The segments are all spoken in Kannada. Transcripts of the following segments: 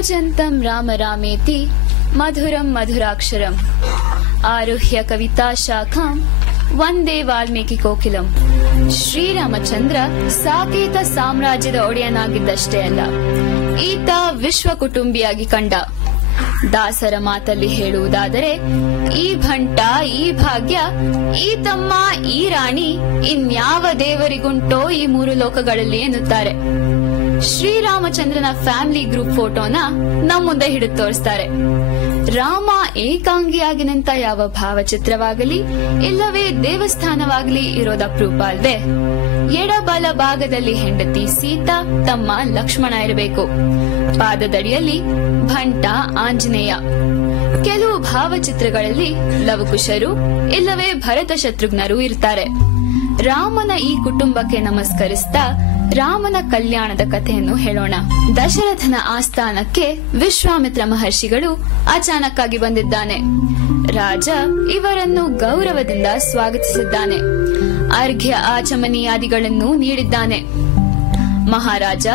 ಕೂಜಂತಂ ರಾಮ ರಾಮೇತಿ ಮಧುರಂ ಮಧುರಾಕ್ಷರಂ ಆರುಹ್ಯ ಕವಿತಾ ಶಾಖಾಂ ವಂದೇ ವಾಲ್ಮೀಕಿ ಕೋಕಿಲಂ. ಶ್ರೀರಾಮಚಂದ್ರ ಸಾಕೇತ ಸಾಮ್ರಾಜ್ಯದ ಒಡೆಯನಾಗಿದ್ದಷ್ಟೇ ಅಲ್ಲ, ಈತ ವಿಶ್ವ ಕುಟುಂಬಿಯಾಗಿ ಕಂಡ. ದಾಸರ ಮಾತಲ್ಲಿ ಹೇಳುವುದಾದರೆ, ಈ ಭಂಟ, ಈ ಭಾಗ್ಯ, ಈ ತಮ್ಮ, ಈ ರಾಣಿ ಇನ್ಯಾವ ದೇವರಿಗುಂಟೋ ಈ ಮೂರು ಲೋಕಗಳಲ್ಲಿ ಎನ್ನುತ್ತಾರೆ. ಶ್ರೀರಾಮಚಂದ್ರನ ಫ್ಯಾಮಿಲಿ ಗ್ರೂಪ್ ಫೋಟೋನ ನಮ್ಮ ಮುಂದೆ ಹಿಡಿದು ತೋರಿಸ್ತಾರೆ. ರಾಮ ಏಕಾಂಗಿಯಾಗಿ ನಿಂತ ಯಾವ ಭಾವಚಿತ್ರವಾಗಲಿ ಇಲ್ಲವೇ ದೇವಸ್ಥಾನವಾಗಲಿ ಇರೋದ ಅಪರೂಪ ಅಲ್ವೇ. ಎಡಬಲ ಭಾಗದಲ್ಲಿ ಹೆಂಡತಿ ಸೀತಾ, ತಮ್ಮ ಲಕ್ಷ್ಮಣ ಇರಬೇಕು. ಪಾದದಡಿಯಲ್ಲಿ ಭಂಟ ಆಂಜನೇಯ. ಕೆಲವು ಭಾವಚಿತ್ರಗಳಲ್ಲಿ ಲವಕುಶರು ಇಲ್ಲವೇ ಭರತ ಶತ್ರುಘ್ನರು ಇರ್ತಾರೆ. ರಾಮನ ಈ ಕುಟುಂಬಕ್ಕೆ ನಮಸ್ಕರಿಸ್ತಾ ರಾಮನ ಕಲ್ಯಾಣದ ಕಥೆಯನ್ನು ಹೇಳೋಣ. ದಶರಥನ ಆಸ್ಥಾನಕ್ಕೆ ವಿಶ್ವಾಮಿತ್ರ ಮಹರ್ಷಿಗಳು ಅಚಾನಕ್ಕಾಗಿ ಬಂದಿದ್ದಾನೆ. ರಾಜ ಇವರನ್ನು ಗೌರವದಿಂದ ಸ್ವಾಗತಿಸಿದ್ದಾನೆ. ಅರ್ಘ್ಯ ಆಚಮನೀಯಾದಿಗಳನ್ನು ನೀಡಿದ್ದಾನೆ. ಮಹಾರಾಜ,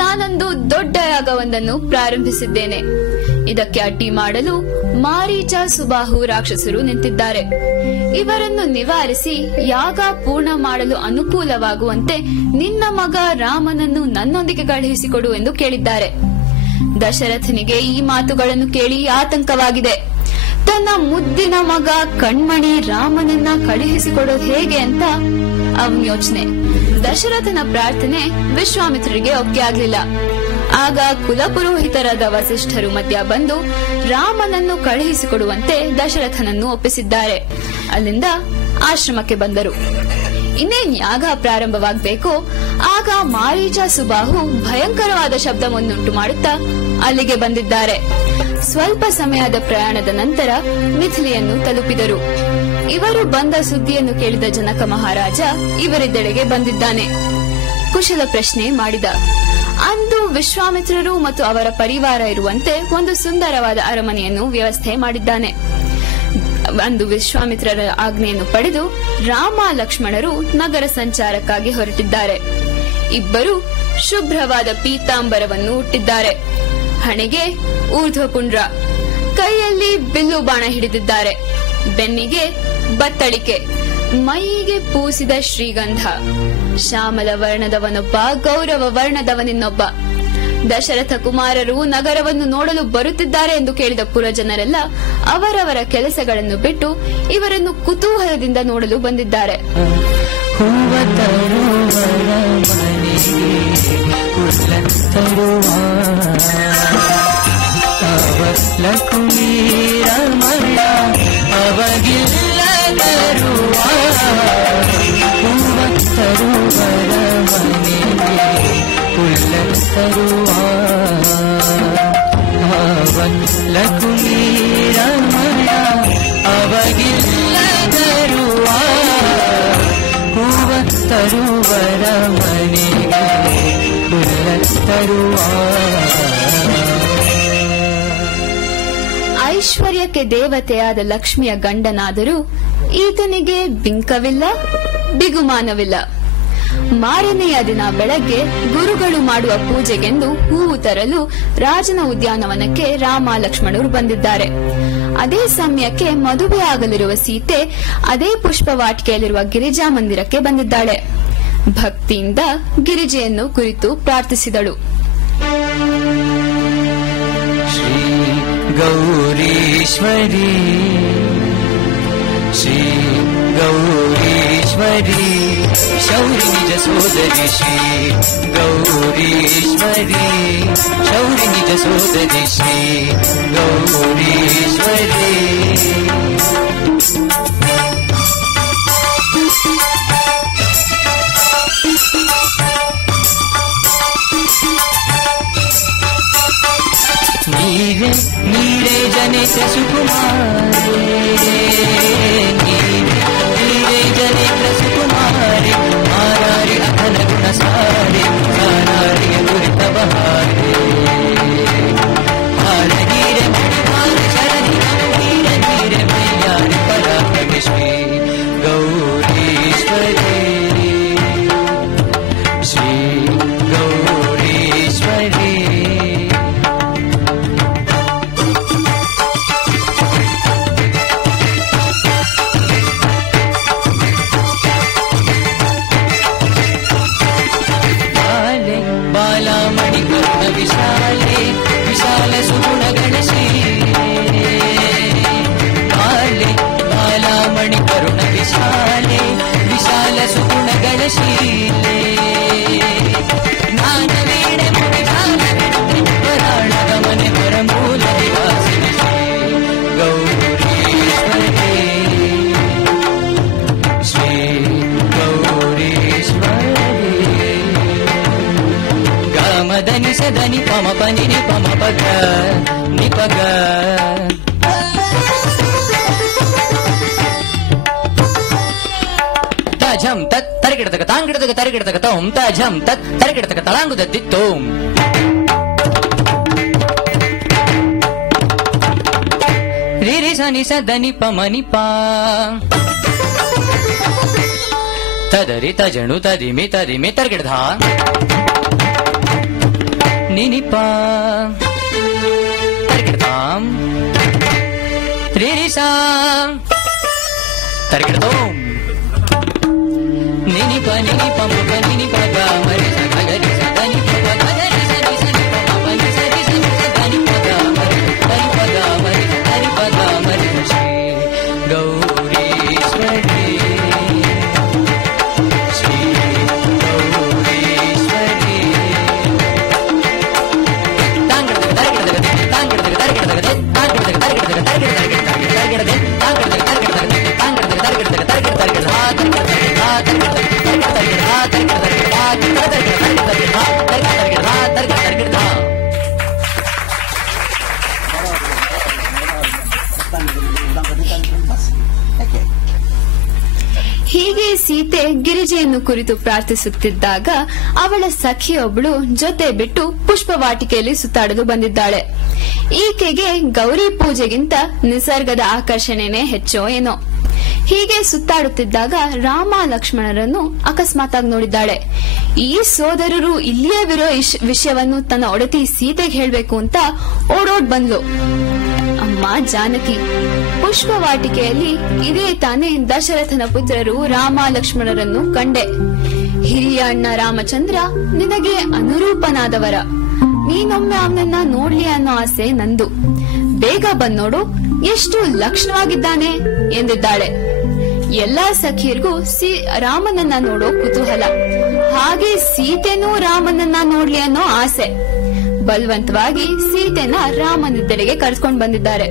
ನಾನೊಂದು ದೊಡ್ಡ ಯಾಗವೊಂದನ್ನು ಪ್ರಾರಂಭಿಸಿದ್ದೇನೆ. ಇದಕ್ಕೆ ಅಡ್ಡಿ ಮಾಡಲು ಮಾರೀಚ, ಸುಬಾಹು ರಾಕ್ಷಸರು ನಿಂತಿದ್ದಾರೆ. ಇವರನ್ನು ನಿವಾರಿಸಿ ಯಾಗ ಪೂರ್ಣ ಮಾಡಲು ಅನುಕೂಲವಾಗುವಂತೆ ನಿನ್ನ ಮಗ ರಾಮನನ್ನು ನನ್ನೊಂದಿಗೆ ಕಳುಹಿಸಿಕೊಡು ಎಂದು ಕೇಳಿದ್ದಾರೆ. ದಶರಥನಿಗೆ ಈ ಮಾತುಗಳನ್ನು ಕೇಳಿ ಆತಂಕವಾಗಿದೆ. ತನ್ನ ಮುದ್ದಿನ ಮಗ ಕಣ್ಮಣಿ ರಾಮನನ್ನ ಕಳುಹಿಸಿಕೊಡೋದು ಹೇಗೆ ಅಂತ ಅವನ ಯೋಚನೆ. ದಶರಥನ ಪ್ರಾರ್ಥನೆ ವಿಶ್ವಾಮಿತ್ರರಿಗೆ ಒಪ್ಪಿಗೆ ಆಗಲಿಲ್ಲ. ಆಗ ಕುಲಪುರೋಹಿತರಾದ ವಸಿಷ್ಠರು ಮಧ್ಯ ಬಂದು ರಾಮನನ್ನು ಕಳುಹಿಸಿಕೊಡುವಂತೆ ದಶರಥನನ್ನು ಒಪ್ಪಿಸಿದ್ದಾರೆ. ಅಲ್ಲಿಂದ ಆಶ್ರಮಕ್ಕೆ ಬಂದರು. ಇನ್ನೇನ್ ಯಾಗ ಪ್ರಾರಂಭವಾಗಬೇಕು, ಆಗ ಮಾರೀಚ, ಸುಬಾಹು ಭಯಂಕರವಾದ ಶಬ್ದವನ್ನುಂಟು ಮಾಡುತ್ತಾ ಅಲ್ಲಿಗೆ ಬಂದಿದ್ದಾರೆ. ಸ್ವಲ್ಪ ಸಮಯದ ಪ್ರಯಾಣದ ನಂತರ ಮಿಥಿಲೆಯನ್ನು ತಲುಪಿದರು. ಇವರು ಬಂದ ಸುದ್ದಿಯನ್ನು ಕೇಳಿದ ಜನಕ ಮಹಾರಾಜ ಇವರಿದ್ದೆಡೆಗೆ ಬಂದಿದ್ದಾನೆ. ಕುಶಲ ಪ್ರಶ್ನೆ ಮಾಡಿದ. ಅಂದು ವಿಶ್ವಾಮಿತ್ರರು ಮತ್ತು ಅವರ ಪರಿವಾರ ಇರುವಂತೆ ಒಂದು ಸುಂದರವಾದ ಅರಮನೆಯನ್ನು ವ್ಯವಸ್ಥೆ ಮಾಡಿದ್ದಾನೆ. ಅಂದು ವಿಶ್ವಾಮಿತ್ರರ ಆಜ್ಞೆಯನ್ನು ಪಡೆದು ರಾಮ, ಲಕ್ಷ್ಮಣರು ನಗರ ಸಂಚಾರಕ್ಕಾಗಿ ಹೊರಟಿದ್ದಾರೆ. ಇಬ್ಬರು ಶುಭ್ರವಾದ ಪೀತಾಂಬರವನ್ನು ಹುಟ್ಟಿದ್ದಾರೆ. ಹಣೆಗೆ ಊರ್ಧ್ವಪುಂಡ್ರ, ಕೈಯಲ್ಲಿ ಬಿಲ್ಲು ಬಾಣ ಹಿಡಿದಿದ್ದಾರೆ. ಬೆನ್ನಿಗೆ ಬತ್ತಳಿಕೆ, ಮೈಗೆ ಪೂಸಿದ ಶ್ರೀಗಂಧ. ಶ್ಯಾಮಲ ವರ್ಣದವನೊಬ್ಬ, ಗೌರವ ವರ್ಣದವನಿನ್ನೊಬ್ಬ. ದಶರಥ ಕುಮಾರರು ನಗರವನ್ನು ನೋಡಲು ಬರುತ್ತಿದ್ದಾರೆ ಎಂದು ಕೇಳಿದ ಪುರಜನರೆಲ್ಲ ಅವರವರ ಕೆಲಸಗಳನ್ನು ಬಿಟ್ಟು ಇವರನ್ನು ಕುತೂಹಲದಿಂದ ನೋಡಲು ಬಂದಿದ್ದಾರೆ. ಐಶ್ವರ್ಯಕ್ಕೆ ದೇವತೆಯಾದ ಲಕ್ಷ್ಮಿಯ ಗಂಡನಾದರೂ ಈತನಿಗೆ ಬಿಂಕವಿಲ್ಲ, ಬಿಗುಮಾನವಿಲ್ಲ. ಮಾರನೆಯ ದಿನ ಬೆಳಗ್ಗೆ ಗುರುಗಳು ಮಾಡುವ ಪೂಜೆಗೆಂದು ಹೂವು ತರಲು ರಾಜನ ಉದ್ಯಾನವನಕ್ಕೆ ರಾಮ, ಲಕ್ಷ್ಮಣರು ಬಂದಿದ್ದಾರೆ. ಅದೇ ಸಮಯಕ್ಕೆ ಮದುವೆ ಆಗಲಿರುವ ಸೀತೆ ಅದೇ ಪುಷ್ಪವಾಟಿಕೆಯಲ್ಲಿರುವ ಗಿರಿಜಾ ಮಂದಿರಕ್ಕೆ ಬಂದಿದ್ದಾಳೆ. ಭಕ್ತಿಯಿಂದ ಗಿರಿಜೆಯನ್ನು ಕುರಿತು ಪ್ರಾರ್ಥಿಸಿದಳು. ಶ್ರೀ ಗೌರೀಶ್ವರಿ, ಶ್ರೀ ಗೌರೀಶ್ವರಿ, ಶೌರಿ ನಿಜ ಸೋದರಿ. ಶ್ರೀ ಗೌರೀಶ್ವರಿ, ಶೌರಿ ನಿಜ ಸೋದರಿ. ಶ್ರೀ ಗೌರೀಶ್ವರಿ. ನೀರೇ ನೀರೇ ಜನಿತ ಸುಕುಮಾರಿ, ನೀರೇ ಜನಿತ ಸುಕುಮಾರಿ, ಮಾರಾರಿ ಅಹನ ಗುಣ ಸಾರಿ, ಸಾರಾರಿಯ ಕುರಿತ ಬಹಾರಿ. ಹಾರಗೀರೆ ಮಣಿಮಾಲ ಶರಣಿ ನೀರ ನೀರೆ ಮೈಯಾರಿ ಪರಾಪರಿ. ಶ್ರೀ ಗೌರೀಶ್ವರಿ, ಶ್ರೀ ಗೌರೀಶ್ವರಿ. ನಿ ಪ ಮ ಪ ಗ ನಿ ಪ ಗ. ಝಂ ತತ್ ತರಗಿಡತಕ ತಾಂಗಿಡತಕ ತರಗಿಡತಕ ತೋಂ ತ ಝಂ ತತ್ ತರಗಿಡತಕ ತಳಾಂಗುದತ್ತಿತ್ತೋಂ. ರಿ ರಿ ಸ ನಿ ಸ ದ ನಿ ಪ ಮ ನಿ ಪ ತದರಿ ತಜಣು ತದಿಮಿ ತದಿಮಿ ತರಗಿಡಧ ನಿ ನಿ ಪ ತರಗಿಡತಾಂ ರಿ ರಿ ಸ ತರಗಿಡತೋಂ ನಿನಿ ಪ ನಿನಿ ಪ ಮ ಪ ನಿನಿ ಪ ಗ ಮ ರಿ ಸ ಗ ರಿ ಸ ದ ನಿ ಪ ಗ ಗ ರಿ ಸ ನಿ ಸ ನಿ ಪ ಮ ಪ ನಿ ಸ ರಿ ಸ ನಿ ಸ ದ ನಿ ಪ ಗ ಮ ರಿ ದ ನಿ ಪ ಗ ಮ ರಿ ದ ನಿ ಪ ಗ ಮ ರಿ ಶ್ರೀ ಗೌರೀಶ್ವರಿ ಶ್ರೀ ಗೌರೀಶ್ವರಿ ತಾಂಗಡದ ತರಗಿಡದ ತಾಂಗಡದ ತರಗಿಡದ ತಾಂಗಡದ ತರಗಿಡದ ತರಗಿಡದ ತರಗಿಡದ ತಾಂಗಡದ ತರಗಿಡದ ತಾಂಗಡದ ತರಗಿಡದ ತರಗಿಡದ ಹೀಗೆ ಸೀತೆ ಗಿರಿಜೆಯನ್ನು ಕುರಿತು ಪ್ರಾರ್ಥಿಸುತ್ತಿದ್ದಾಗ ಅವಳ ಸಖಿಯೊಬ್ಬಳು ಜೊತೆ ಬಿಟ್ಟು ಪುಷ್ಪವಾಟಿಕೆಯಲ್ಲಿ ಸುತ್ತಾಡಲು ಬಂದಿದ್ದಾಳೆ. ಈಕೆಗೆ ಗೌರಿ ಪೂಜೆಗಿಂತ ನಿಸರ್ಗದ ಆಕರ್ಷಣೆನೇ ಹೆಚ್ಚೋ ಏನೋ. ಹೀಗೆ ಸುತ್ತಾಡುತ್ತಿದ್ದಾಗ ರಾಮ ಲಕ್ಷ್ಮಣರನ್ನು ಅಕಸ್ಮಾತಾಗಿ ನೋಡಿದ್ದಾಳೆ. ಈ ಸೋದರರು ಇಲ್ಲಿಯವಿರೋ ವಿಷಯವನ್ನು ತನ್ನ ಒಡತಿ ಸೀತೆಗೆ ಹೇಳಬೇಕು ಅಂತ ಓಡೋಡ್ ಬಂದ್ಲು. ಅಮ್ಮ ಜಾನಕಿ, ಪುಷ್ಪವಾಟಿಕೆಯಲ್ಲಿ ಇದೇ ತಾನೇ ದಶರಥನ ಪುತ್ರರು ರಾಮ ಲಕ್ಷ್ಮಣರನ್ನು ಕಂಡೆ. ಹಿರಿಯ ಅಣ್ಣ ರಾಮಚಂದ್ರ ನಿನಗೆ ಅನುರೂಪನಾದವರ. ನೀನೊಮ್ಮೆ ಅವನನ್ನ ನೋಡ್ಲಿ ಅನ್ನೋ ಆಸೆ ನಂದು. ಬೇಗ ಬಂದೋಡು, ಎಷ್ಟು ಲಕ್ಷಣವಾಗಿದ್ದಾನೆ ಎಂದಿದ್ದಾಳೆ. ಎಲ್ಲಾ ಸಖಿಯರಿಗೂ ರಾಮನನ್ನ ನೋಡೋ ಕುತೂಹಲ. ಹಾಗೆ ಸೀತೆನೂ ರಾಮನನ್ನ ನೋಡ್ಲಿ ಅನ್ನೋ ಆಸೆ. ಬಲವಂತವಾಗಿ ಸೀತೆನ ರಾಮನಿದ್ದೆಡೆಗೆ ಕರೆದುಕೊಂಡು ಬಂದಿದ್ದಾರೆ.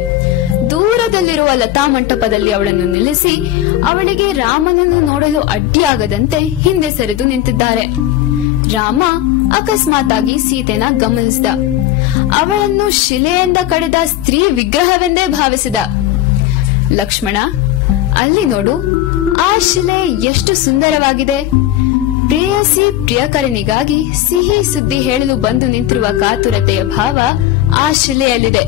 ದೂರದಲ್ಲಿರುವ ಲತಾ ಮಂಟಪದಲ್ಲಿ ಅವಳನ್ನು ನಿಲ್ಲಿಸಿ ಅವಳಿಗೆ ರಾಮನನ್ನು ನೋಡಲು ಅಡ್ಡಿಯಾಗದಂತೆ ಹಿಂದೆ ಸರಿದು ನಿಂತಿದ್ದಾರೆ. ರಾಮ ಅಕಸ್ಮಾತಾಗಿ ಸೀತೆನ ಗಮನಿಸಿದ. ಅವಳನ್ನು ಶಿಲೆಯಿಂದ ಕಡೆದ ಸ್ತ್ರೀ ವಿಗ್ರಹವೆಂದೇ ಭಾವಿಸಿದ. ಲಕ್ಷ್ಮಣ, ಅಲ್ಲಿ ನೋಡು, ಆ ಶಿಲೆ ಎಷ್ಟು ಸುಂದರವಾಗಿದೆ. ಪ್ರೇಯಸಿ ಪ್ರಿಯಕರನಿಗಾಗಿ ಸಿಹಿ ಸುದ್ದಿ ಹೇಳಲು ಬಂದು ನಿಂತಿರುವ ಕಾತುರತೆಯ ಭಾವ ಆ ಶಿಲೆಯಲ್ಲಿದೆ.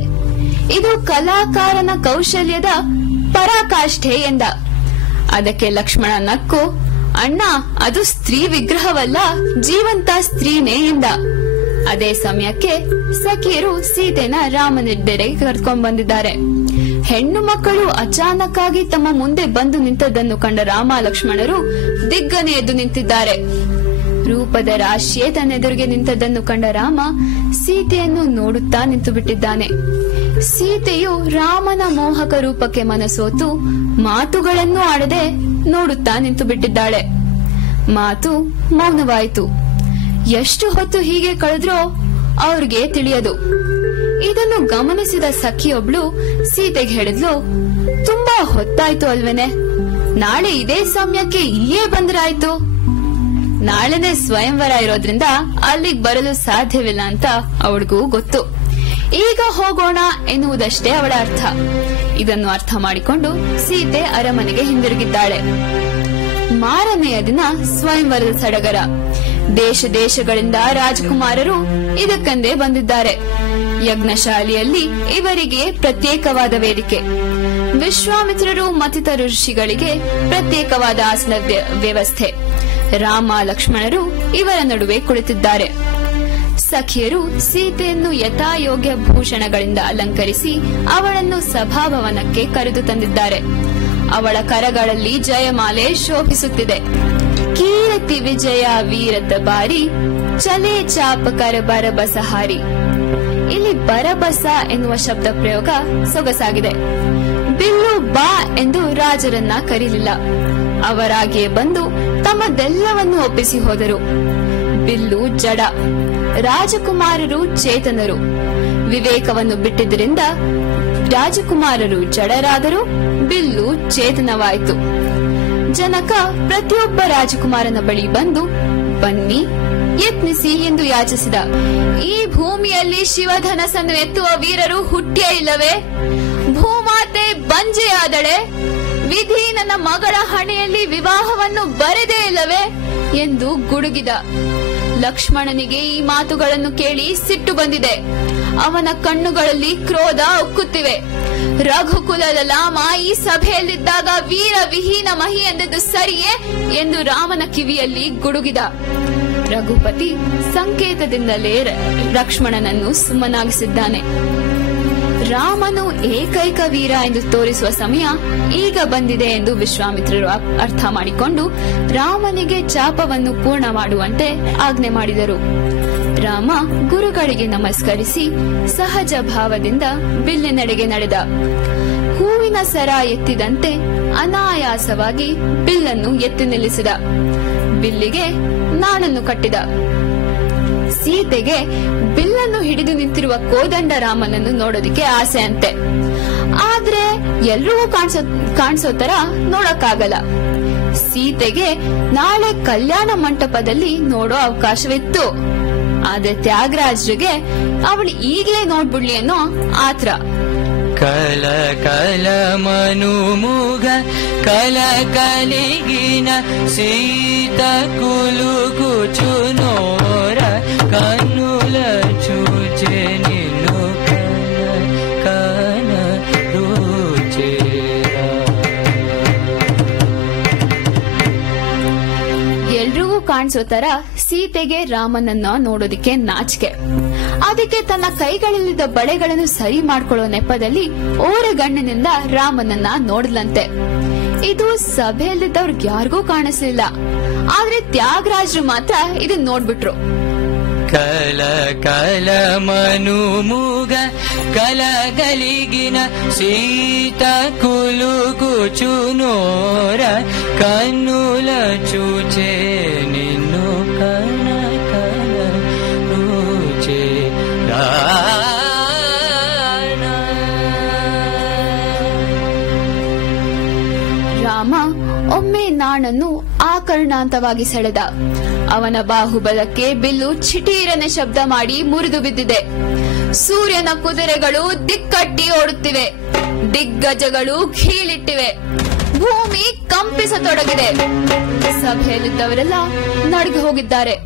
ಇದು ಕಲಾಕಾರನ ಕೌಶಲ್ಯದ ಪರಾಕಾಷ್ಠೆ ಎಂದ. ಅದಕ್ಕೆ ಲಕ್ಷ್ಮಣ ನಕ್ಕು, ಅಣ್ಣ, ಅದು ಸ್ತ್ರೀ ವಿಗ್ರಹವಲ್ಲ, ಜೀವಂತ ಸ್ತ್ರೀನೇ ಎಂದ. ಅದೇ ಸಮಯಕ್ಕೆ ಸಖಿಯರು ಸೀತೆನ ರಾಮನಿದ್ದೆಡೆಗೆ ಕರೆದುಕೊಂಡು ಬಂದಿದ್ದಾರೆ. ಹೆಣ್ಣು ಮಕ್ಕಳು ಅಚಾನಕ್ ಆಗಿ ತಮ್ಮ ಮುಂದೆ ಬಂದು ನಿಂತದ್ದನ್ನು ಕಂಡ ರಾಮ ಲಕ್ಷ್ಮಣರು ದಿಗ್ಗನೆ ಎದ್ದು ನಿಂತಿದ್ದಾರೆ. ರೂಪದ ರಾಶಿಯೇ ತನ್ನೆದುರಿಗೆ ನಿಂತದ್ದನ್ನು ಕಂಡ ರಾಮ ಸೀತೆಯನ್ನು ನೋಡುತ್ತಾ ನಿಂತು ಬಿಟ್ಟಿದ್ದಾನೆ. ಸೀತೆಯು ರಾಮನ ಮೋಹಕ ರೂಪಕ್ಕೆ ಮನಸೋತು ಮಾತುಗಳನ್ನು ಆಡದೆ ನೋಡುತ್ತಾ ನಿಂತು ಬಿಟ್ಟಿದ್ದಾಳೆ. ಮಾತು ಮೌನವಾಯಿತು. ಎಷ್ಟು ಹೊತ್ತು ಹೀಗೆ ಕಳೆದ್ರೋ ಅವ್ರಿಗೆ ತಿಳಿಯದು. ಇದನ್ನು ಗಮನಿಸಿದ ಸಖಿಯೊಬ್ಳು ಸೀತೆಗೆ ಹೇಳಿದ್ಲು, ತುಂಬಾ ಹೊತ್ತಾಯ್ತು ಅಲ್ವೇನೆ, ನಾಳೆ ಇದೇ ಸಮಯಕ್ಕೆ ಇಲ್ಲಿಯೇ ಬಂದ್ರಾಯ್ತು. ನಾಳೆನೆ ಸ್ವಯಂವರ ಇರೋದ್ರಿಂದ ಅಲ್ಲಿಗೆ ಬರಲು ಸಾಧ್ಯವಿಲ್ಲ ಅಂತ ಅವಳಿಗೂ ಗೊತ್ತು. ಈಗ ಹೋಗೋಣ ಎನ್ನುವುದಷ್ಟೇ ಅವಳ ಅರ್ಥ. ಇದನ್ನು ಅರ್ಥ ಮಾಡಿಕೊಂಡು ಸೀತೆ ಅರಮನೆಗೆ ಹಿಂದಿರುಗಿದ್ದಾಳೆ. ಮಾರನೆಯ ದಿನ ಸ್ವಯಂವರದ ಸಡಗರ. ದೇಶ ದೇಶಗಳಿಂದ ರಾಜಕುಮಾರರು ಇದಕ್ಕೆಂದೇ ಬಂದಿದ್ದಾರೆ. ಯಜ್ಞಶಾಲೆಯಲ್ಲಿ ಇವರಿಗೆ ಪ್ರತ್ಯೇಕವಾದ ವೇದಿಕೆ. ವಿಶ್ವಾಮಿತ್ರರು ಮತ್ತಿತರ ಋಷಿಗಳಿಗೆ ಪ್ರತ್ಯೇಕವಾದ ಆಸನ ವ್ಯವಸ್ಥೆ. ರಾಮ ಲಕ್ಷ್ಮಣರು ಇವರ ನಡುವೆ ಕುಳಿತಿದ್ದಾರೆ. ಸಖಿಯರು ಸೀತೆಯನ್ನು ಯಥಾಯೋಗ್ಯ ಭೂಷಣಗಳಿಂದ ಅಲಂಕರಿಸಿ ಅವಳನ್ನು ಸಭಾಭವನಕ್ಕೆ ಕರೆದು ತಂದಿದ್ದಾರೆ. ಅವಳ ಕರಗಳಲ್ಲಿ ಜಯಮಾಲೆ ಶೋಭಿಸುತ್ತಿದೆ. ಕೀರ್ತಿ ವಿಜಯ ವೀರತ ಬಾರಿ, ಚಲೆ ಚಾಪಕರ ಬರಬಸಹಾರಿ. ಇಲ್ಲಿ ಬರಬಸ ಎನ್ನುವ ಶಬ್ದ ಪ್ರಯೋಗ ಸೊಗಸಾಗಿದೆ. ಬಿಲ್ಲು ಬಾ ಎಂದು ರಾಜರನ್ನ ಕರೀಲಿಲ್ಲ. ಅವರಾಗಿಯೇ ಬಂದು ತಮ್ಮದೆಲ್ಲವನ್ನು ಒಪ್ಪಿಸಿ ಹೋದರು. ಬಿಲ್ಲು ಜಡ, ರಾಜಕುಮಾರರು ಚೇತನರು. ವಿವೇಕವನ್ನು ಬಿಟ್ಟಿದ್ದರಿಂದ ರಾಜಕುಮಾರರು ಜಡರಾದರು, ಬಿಲ್ಲು ಚೇತನವಾಯಿತು. ಜನಕ ಪ್ರತಿಯೊಬ್ಬ ರಾಜಕುಮಾರನ ಬಳಿ ಬಂದು, ಬನ್ನಿ, ಯತ್ನಿಸಿ ಎಂದು ಯಾಚಿಸಿದ. ಈ ಭೂಮಿಯಲ್ಲಿ ಶಿವಧನಸ್ಸನ್ನು ಎತ್ತುವ ವೀರರು ಹುಟ್ಟಿಯೇ ಇಲ್ಲವೇ? ಭೂಮಾತೆ ಬಂಜೆಯಾದಳೆ. ವಿಧಿ ನನ್ನ ಮಗಳ ಹಣೆಯಲ್ಲಿ ವಿವಾಹವನ್ನು ಬರೆದೇ ಇಲ್ಲವೇ ಎಂದು ಗುಡುಗಿದ. ಲಕ್ಷ್ಮಣನಿಗೆ ಈ ಮಾತುಗಳನ್ನು ಕೇಳಿ ಸಿಟ್ಟು ಬಂದಿದೆ. ಅವನ ಕಣ್ಣುಗಳಲ್ಲಿ ಕ್ರೋಧ ಉಕ್ಕುತ್ತಿವೆ. ರಘುಕುಲದ ಲಾಮ ಈ ಸಭೆಯಲ್ಲಿದ್ದಾಗ ವೀರ ವಿಹೀನ ಮಹಿ ಎಂದದ್ದು ಸರಿಯೇ ಎಂದು ರಾಮನ ಕಿವಿಯಲ್ಲಿ ಗುಡುಗಿದ. ರಘುಪತಿ ಸಂಕೇತದಿಂದಲೇ ಲಕ್ಷ್ಮಣನನ್ನು ಸುಮ್ಮನಾಗಿಸಿದ್ದಾನೆ. ರಾಮನು ಏಕೈಕ ವೀರ ಎಂದು ತೋರಿಸುವ ಸಮಯ ಈಗ ಬಂದಿದೆ ಎಂದು ವಿಶ್ವಾಮಿತ್ರರು ಅರ್ಥ ಮಾಡಿಕೊಂಡು ರಾಮನಿಗೆ ಚಾಪವನ್ನು ಪೂರ್ಣ ಮಾಡುವಂತೆ ಆಜ್ಞೆ ಮಾಡಿದರು. ರಾಮ ಗುರುಗಳಿಗೆ ನಮಸ್ಕರಿಸಿ ಸಹಜ ಭಾವದಿಂದ ಬಿಲ್ಲಿನೆಡೆಗೆ ನಡೆದ. ಹೂವಿನ ಸರ ಎತ್ತಿದಂತೆ ಅನಾಯಾಸವಾಗಿ ಬಿಲ್ಲನ್ನು ಎತ್ತಿ ನಿಲ್ಲಿಸಿದ. ಬಿಲ್ಲಿಗೆ ನಾಣನ್ನು ಕಟ್ಟಿದ. ಸೀತೆಗೆ ಬಿಲ್ಲನ್ನು ಹಿಡಿದು ನಿಂತಿರುವ ಕೋದಂಡ ರಾಮನನ್ನು ನೋಡೋದಿಕ್ಕೆ ಆಸೆ ಅಂತೆ. ಆದ್ರೆ ಎಲ್ರಿಗೂ ಕಾಣಿಸೋ ತರ ನೋಡಕ್ಕಾಗಲ್ಲ. ಸೀತೆಗೆ ನಾಳೆ ಕಲ್ಯಾಣ ಮಂಟಪದಲ್ಲಿ ನೋಡೋ ಅವಕಾಶವಿತ್ತು. ಆದ್ರೆ ತ್ಯಾಗರಾಜ್ರಿಗೆ ಅವಳು ಈಗಲೇ ನೋಡ್ಬಿಡ್ಲಿ ಅನ್ನೋ ಆತ್ರ. ಕಲ ಕಲ ಮನುಮುಗ ಕಲ ಕಲಿಗಿನ ಸೀತ ಕುಲುಕು ಚುನೋರ ಕನ್ನುಲ ಚೂಚೆ ನಿನ್ನು ಕನ ಕನ ರುಚೇರ. ಎಲ್ರಿಗೂ ಕಾಣಿಸೋ ತರ ಸೀತೆಗೆ ರಾಮನನ್ನ ನೋಡೋದಿಕ್ಕೆ ನಾಚಿಕೆ. ಅದಕ್ಕೆ ತನ್ನ ಕೈಗಳಲ್ಲಿದ್ದ ಬಳೆಗಳನ್ನು ಸರಿ ಮಾಡ್ಕೊಳ್ಳೋ ನೆಪದಲ್ಲಿ ಓರೆಗಣ್ಣಿನಿಂದ ರಾಮನನ್ನ ನೋಡಿದ್ಲಂತೆ. ಇದು ಸಭೆಯಲ್ಲಿದ್ದವ್ರಿಗೆ ಯಾರಿಗೂ ಕಾಣಿಸಲಿಲ್ಲ. ಆದ್ರೆ ತ್ಯಾಗರಾಜರು ಮಾತ್ರ ಇದನ್ನ ನೋಡ್ಬಿಟ್ರು. ಕಲ ಕಲ ಮನುಮುಗ ಕಲ ಗಲಿಗಿನ ಸೀತ ಕುಲುಕು ಚುನೋರ ಕನ್ನುಲ ಚೂಚೆ ನಿನ್ನು ಕನ ಕನ ರುಚೆ. ರಾಮ ಒಮ್ಮೆ ನಾಣನ್ನು ಆಕರ್ಣಾಂತವಾಗಿ ಸೆಳೆದ. ಅವನ ಬಾಹುಬಲಕ್ಕೆ ಬಿಲ್ಲು ಚಿಟೀರನೆ ಶಬ್ದ ಮಾಡಿ ಮುರಿದು ಬಿದ್ದಿದೆ. ಸೂರ್ಯನ ಕುದುರೆಗಳು ದಿಕ್ಕಟ್ಟಿ ಓಡುತ್ತಿವೆ. ದಿಗ್ಗಜಗಳು ಖೀಳಿಟ್ಟಿವೆ. ಭೂಮಿ ಕಂಪಿಸತೊಡಗಿದೆ. ಸಭೆಯಲ್ಲಿದ್ದವರೆಲ್ಲ ನಡುಗಿ ಹೋಗಿದ್ದಾರೆ.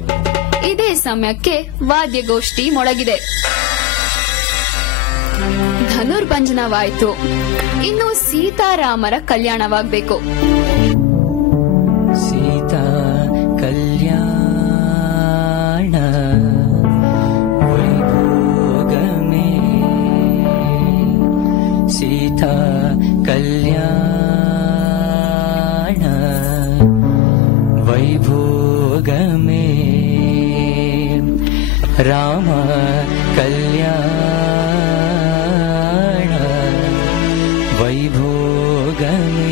ಇದೇ ಸಮಯಕ್ಕೆ ವಾದ್ಯಗೋಷ್ಠಿ ಮೊಳಗಿದೆ. ಧನುರ್ಭಂಜನವಾಯಿತು. ಇನ್ನು ಸೀತಾರಾಮರ ಕಲ್ಯಾಣವಾಗಬೇಕು. ಸೀತಾ ಕಲ್ಯಾಣ ವೈಭೋಗಮೇ ಸೀತಾ ಕಲ್ಯಾಣ ವೈಭೋಗಮೇ ರಾಮ ಕಲ್ಯಾಣ ವೈಭೋಗಮೇ.